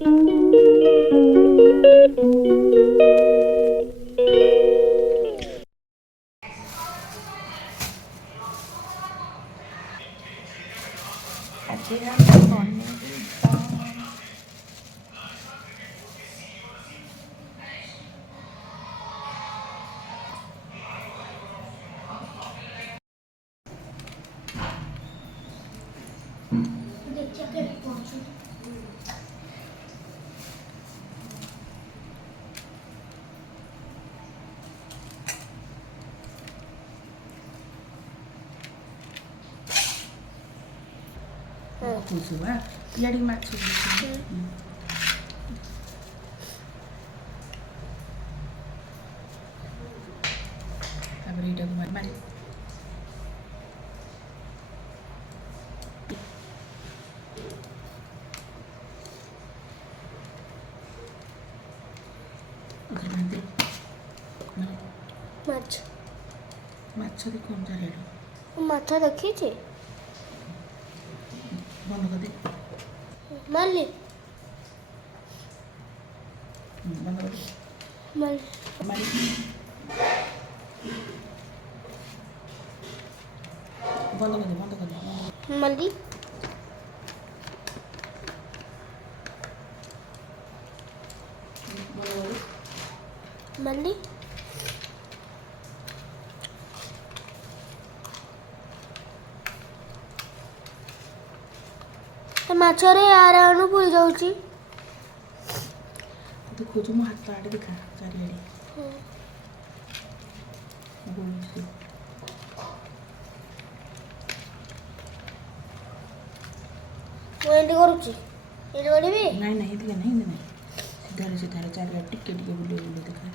ଆଜି ଆମେ ବନେଇବା ବୁଝିବା ଇଆଡ଼େ ମାଛ ତାପରେ ଏଇଟାକୁ ମାରି ମାଛ ମାଛ ଦେଖ ଚାରିଆଡ଼େ ମାଛ ଦେଖିଛି ବନ୍ଦ କରିଦେ ମାଲି ବନ୍ଦ କରିଦେ ମାଲି ମାରି ବନ୍ଦ କରିଦେ ମାଲି ମାଲି ମାଛରେ ଆରାଣୁ ପୁରି ଯାଉଛି ଦେଖୁଛୁ ମୋ ହାତ ଆଡ଼େ ଦେଖା ଚାରିଆଡ଼େ ମୁଁ ଏମିତି କରୁଛି ଏମିତି କରିବି ନାଇଁ ଏମିତି ନାହିଁ ସିଧାରେ ଚାରିଆଡ଼େ ଟିକେ ବୁଲେଇ ଦେଖା